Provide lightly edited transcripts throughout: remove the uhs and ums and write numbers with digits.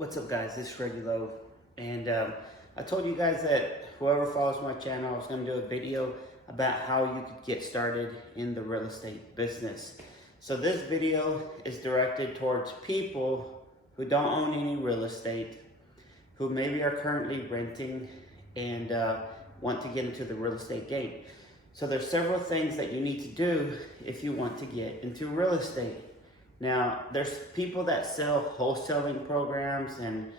What's up, guys? This is Regulo, and I told you guys that whoever follows my channel, I was going to do a video about how you could get started in the real estate business. So this video is directed towards people who don't own any real estate, who maybe are currently renting and want to get into the real estate game. So there's several things that you need to do if you want to get into real estate. Now, there's people that sell wholesaling programs and,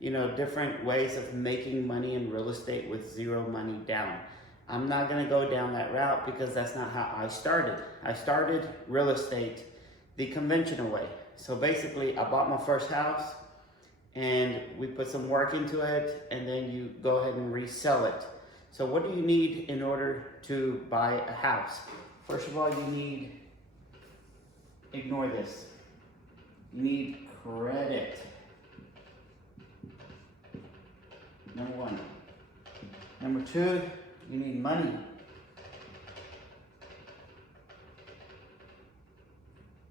different ways of making money in real estate with zero money down. I'm not gonna go down that route because that's not how I started. I started real estate the conventional way. So basically, I bought my first house and we put some work into it, and then you go ahead and resell it. So what do you need in order to buy a house? First of all, you need, ignore this. You need credit. Number one. Number two, you need money.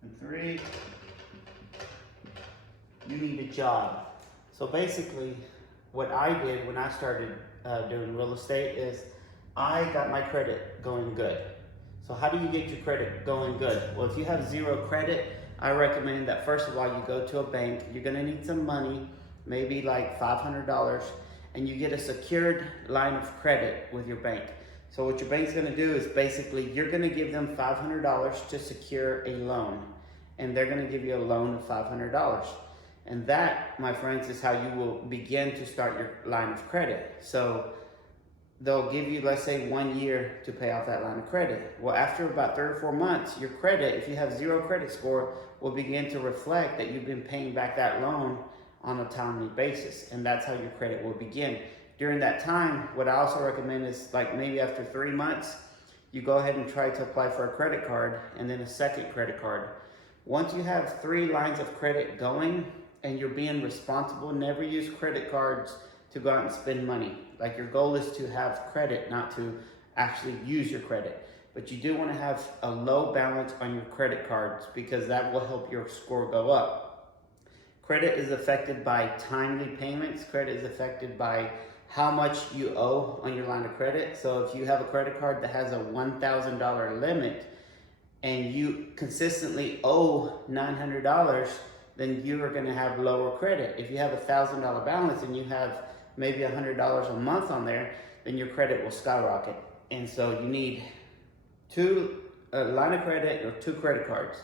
And three, you need a job. So basically, what I did when I started doing real estate is I got my credit going good. So how do you get your credit going good? Well, if you have zero credit, I recommend that first of all, you go to a bank. You're gonna need some money, maybe like $500, and you get a secured line of credit with your bank. So what your bank's gonna do is basically, you're gonna give them $500 to secure a loan, and they're gonna give you a loan of $500. And that, my friends, is how you will begin to start your line of credit. So they'll give you, let's say, 1 year to pay off that line of credit. Well, after about 3 or 4 months, your credit, if you have zero credit score, will begin to reflect that you've been paying back that loan on a timely basis. And that's how your credit will begin. During that time, what I also recommend is, like, maybe after 3 months, you go ahead and try to apply for a credit card and then a second credit card. Once you have 3 lines of credit going and you're being responsible, never use credit cards to go out and spend money. Like, your goal is to have credit, not to actually use your credit. But you do want to have a low balance on your credit cards because that will help your score go up. Credit is affected by timely payments. Credit is affected by how much you owe on your line of credit. So if you have a credit card that has a $1,000 limit and you consistently owe $900, then you are going to have lower credit. If you have a $1,000 balance and you have maybe $100 a month on there, then your credit will skyrocket. And so you need a line of credit or 2 credit cards,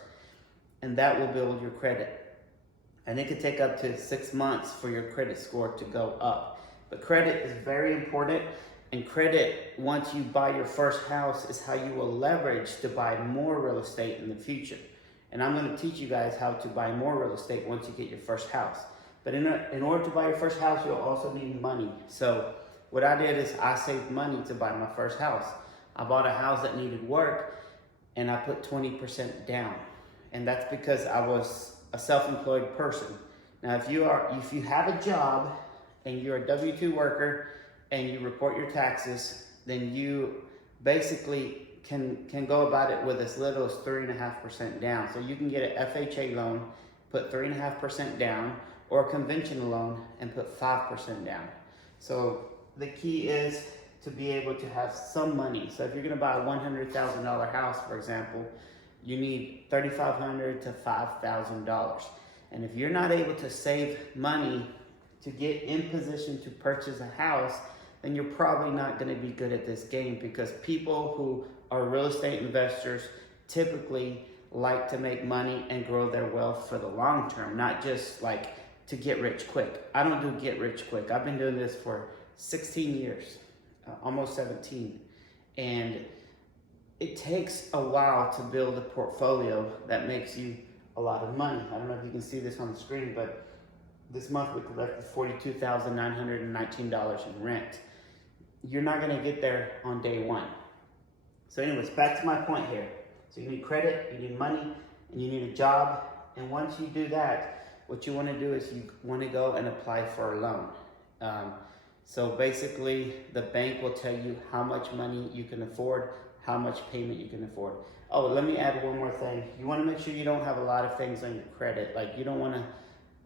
and that will build your credit. And it could take up to 6 months for your credit score to go up. But credit is very important, and credit, once you buy your first house, is how you will leverage to buy more real estate in the future. And I'm going to teach you guys how to buy more real estate once you get your first house. But in order to buy your first house, you'll also need money. So what I did is I saved money to buy my first house. I bought a house that needed work, and I put 20% down. And that's because I was a self-employed person. Now, if you have a job and you're a W-2 worker and you report your taxes, then you basically can go about it with as little as 3.5% down. So you can get an FHA loan, put 3.5% down, or a conventional loan and put 5% down. So the key is to be able to have some money. So if you're gonna buy a $100,000 house, for example, you need $3,500 to $5,000. And if you're not able to save money to get in position to purchase a house, then you're probably not gonna be good at this game, because people who are real estate investors typically like to make money and grow their wealth for the long term, not just like to get rich quick. I don't do get rich quick. I've been doing this for 16 years, almost 17. And it takes a while to build a portfolio that makes you a lot of money. I don't know if you can see this on the screen, but this month we collected $42,919 in rent. You're not gonna get there on day one. So anyways, back to my point here. So you need credit, you need money, and you need a job. And once you do that, what you want to do is you want to go and apply for a loan. So basically, the bank will tell you how much money you can afford, how much payment you can afford. Oh, let me add one more thing. You want to make sure you don't have a lot of things on your credit. Like, you don't want to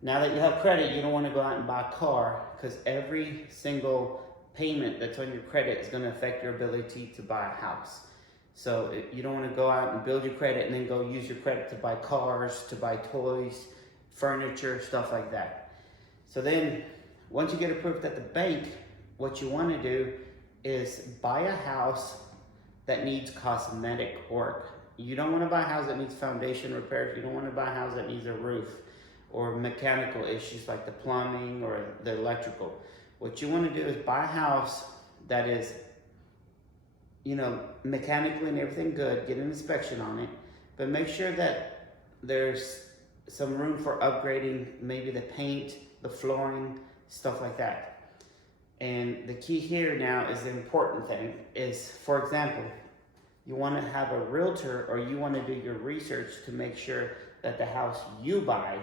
Now that you have credit, you don't want to go out and buy a car, because every single payment that's on your credit is going to affect your ability to buy a house. So you don't want to go out and build your credit and then go use your credit to buy cars, to buy toys, furniture, stuff like that. So then once you get approved at the bank, what you want to do is buy a house that needs cosmetic work. You don't want to buy a house that needs foundation repairs. You don't want to buy a house that needs a roof or mechanical issues like the plumbing or the electrical. What you want to do is buy a house that is, you know, mechanically and everything good, get an inspection on it, but make sure that there's some room for upgrading, maybe the paint, the flooring, stuff like that. And the key here now is the important thing is, for example, you want to have a realtor, or you want to do your research to make sure that the house you buy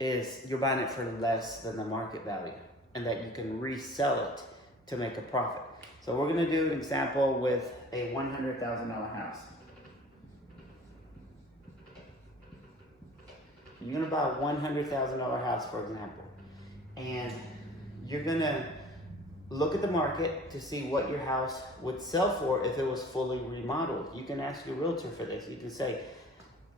is, you're buying it for less than the market value, and that you can resell it to make a profit. So we're going to do an example with a $100,000 house. You're going to buy a $100,000 house, for example, and you're going to look at the market to see what your house would sell for if it was fully remodeled. You can ask your realtor for this. You can say,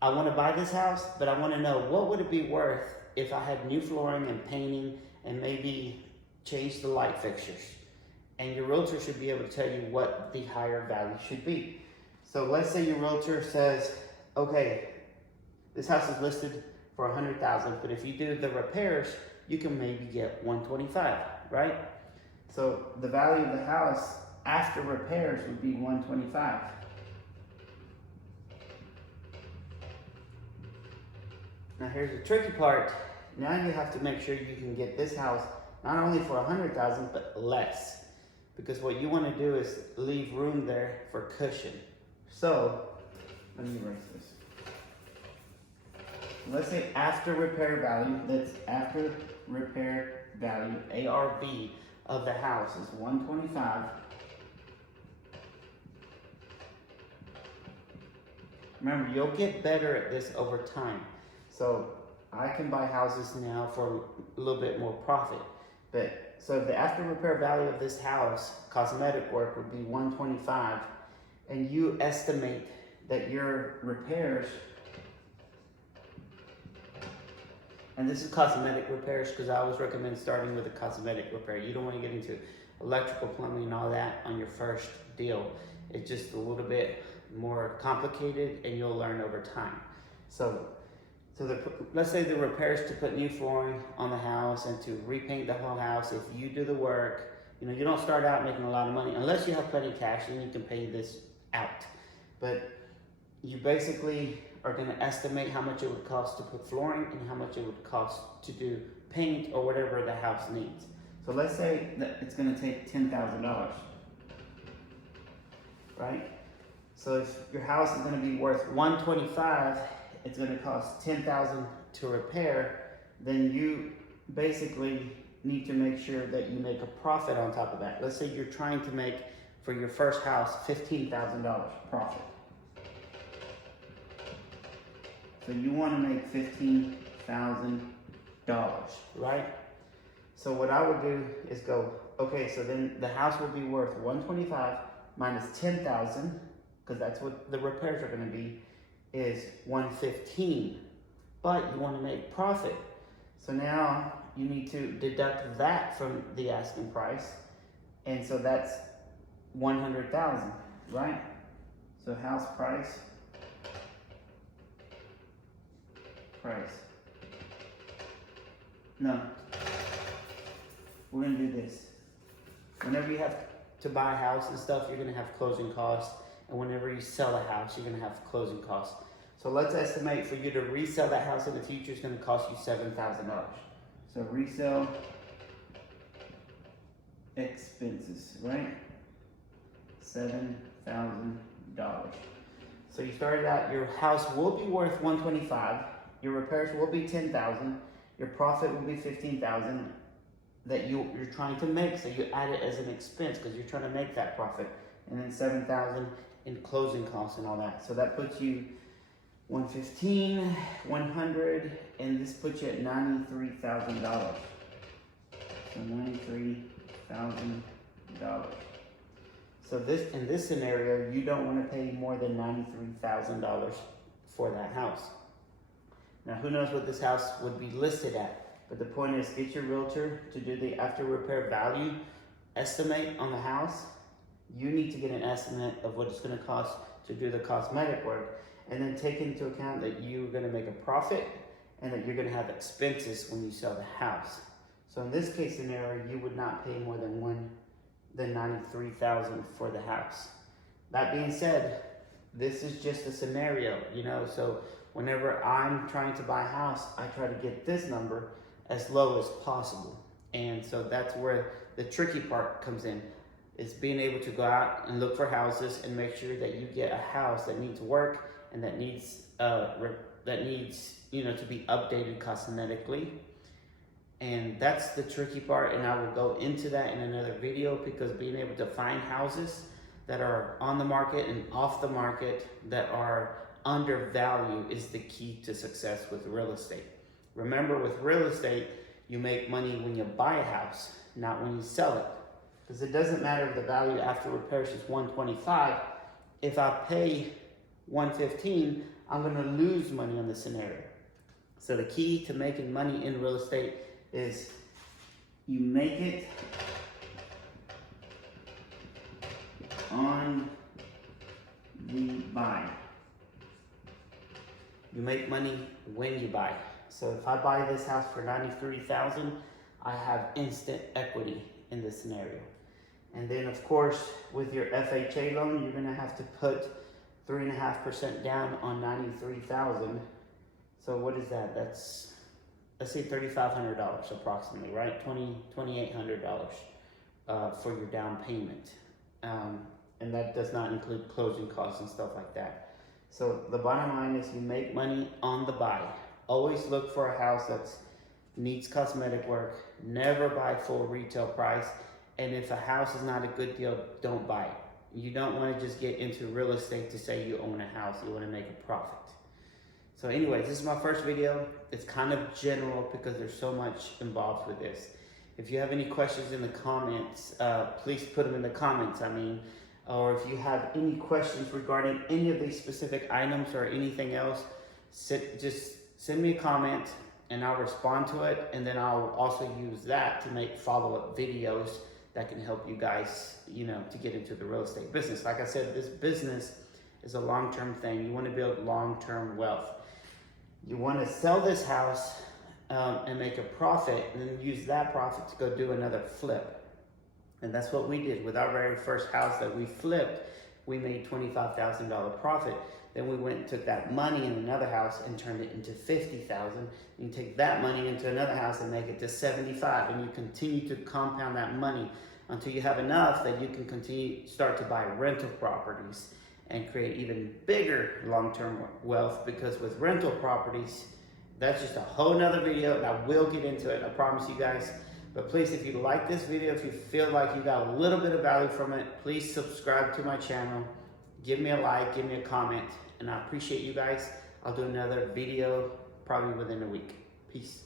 I want to buy this house, but I want to know what would it be worth if I had new flooring and painting and maybe change the light fixtures. And your realtor should be able to tell you what the higher value should be. So let's say your realtor says, okay, this house is listed for $100,000, but if you do the repairs, you can maybe get $125,000, right? So the value of the house after repairs would be $125,000. Now here's the tricky part. Now you have to make sure you can get this house not only for $100,000, but less. Because what you want to do is leave room there for cushion. So, let me erase this. Let's say after repair value, that's after repair value, ARV of the house is $125,000. Remember, you'll get better at this over time. So I can buy houses now for a little bit more profit. But so the after repair value of this house, cosmetic work, would be $125,000, and you estimate that your repairs, and this is cosmetic repairs because I always recommend starting with a cosmetic repair. You don't want to get into electrical, plumbing, and all that on your first deal. It's just a little bit more complicated, and you'll learn over time. So let's say the repairs to put new flooring on the house and to repaint the whole house. If you do the work, you know, you don't start out making a lot of money unless you have plenty of cash, and you can pay this out. But you basically are going to estimate how much it would cost to put flooring and how much it would cost to do paint or whatever the house needs. So let's say that it's going to take $10,000, right? So if your house is going to be worth $125,000, it's going to cost $10,000 to repair, then you basically need to make sure that you make a profit on top of that. Let's say you're trying to make, for your first house, $15,000 profit. So you want to make $15,000, right? So what I would do is go, okay, so then the house will be worth $125,000 minus $10,000, because that's what the repairs are going to be, is $115,000, but you want to make profit. So now you need to deduct that from the asking price, and so that's $100,000, right? So house price, no, we're going to do this. Whenever you have to buy a house and stuff, you're going to have closing costs. And whenever you sell a house, you're going to have closing costs. So let's estimate for you to resell that house in the future is going to cost you $7,000. So resale expenses, right? $7,000. So you started out, your house will be worth $125,000. Your repairs will be $10,000. Your profit will be $15,000 that you're trying to make. So you add it as an expense because you're trying to make that profit. And then $7,000 in closing costs and all that. So that puts you 115, 100, and this puts you at $93,000. So $93,000. So this, in this scenario, you don't want to pay more than $93,000 for that house. Now, who knows what this house would be listed at? But the point is, get your realtor to do the after repair value estimate on the house. You need to get an estimate of what it's going to cost to do the cosmetic work, and then take into account that you're going to make a profit and that you're going to have expenses when you sell the house. So in this case scenario, you would not pay more than $93,000 for the house. That being said, this is just a scenario, you know, so whenever I'm trying to buy a house, I try to get this number as low as possible. And so that's where the tricky part comes in, is being able to go out and look for houses and make sure that you get a house that needs work and that needs you know, to be updated cosmetically. And that's the tricky part, and I will go into that in another video, because being able to find houses that are on the market and off the market that are undervalued is the key to success with real estate. Remember, with real estate, you make money when you buy a house, not when you sell it. Because it doesn't matter if the value after repairs is $125. If I pay $115, I'm going to lose money on this scenario. So the key to making money in real estate is you make it on the buy. You make money when you buy. So if I buy this house for $93,000, I have instant equity in this scenario. And then of course, with your FHA loan, you're gonna have to put 3.5% down on $93,000. So what is that? That's, let's say $3,500 approximately, right? $2,800 for your down payment. And that does not include closing costs and stuff like that. So the bottom line is, you make money on the buy. Always look for a house that needs cosmetic work. Never buy full retail price. And if a house is not a good deal, don't buy it. You don't want to just get into real estate to say you own a house. You want to make a profit. So anyways, this is my first video. It's kind of general because there's so much involved with this. If you have any questions in the comments, please put them in the comments. Or if you have any questions regarding any of these specific items or anything else, just send me a comment and I'll respond to it. And then I'll also use that to make follow-up videos that can help you guys, you know, to get into the real estate business. Like I said, this business is a long-term thing. You want to build long-term wealth. You want to sell this house and make a profit, and then use that profit to go do another flip. And that's what we did with our very first house that we flipped. We made $25,000 profit. Then we went and took that money in another house and turned it into $50,000. You take that money into another house and make it to $75,000, and you continue to compound that money until you have enough that you can start to buy rental properties and create even bigger long-term wealth. Because with rental properties, that's just a whole nother video, and I will get into it, I promise you guys. But please, if you like this video, if you feel like you got a little bit of value from it, please subscribe to my channel. Give me a like, give me a comment, and I appreciate you guys. I'll do another video probably within a week. Peace.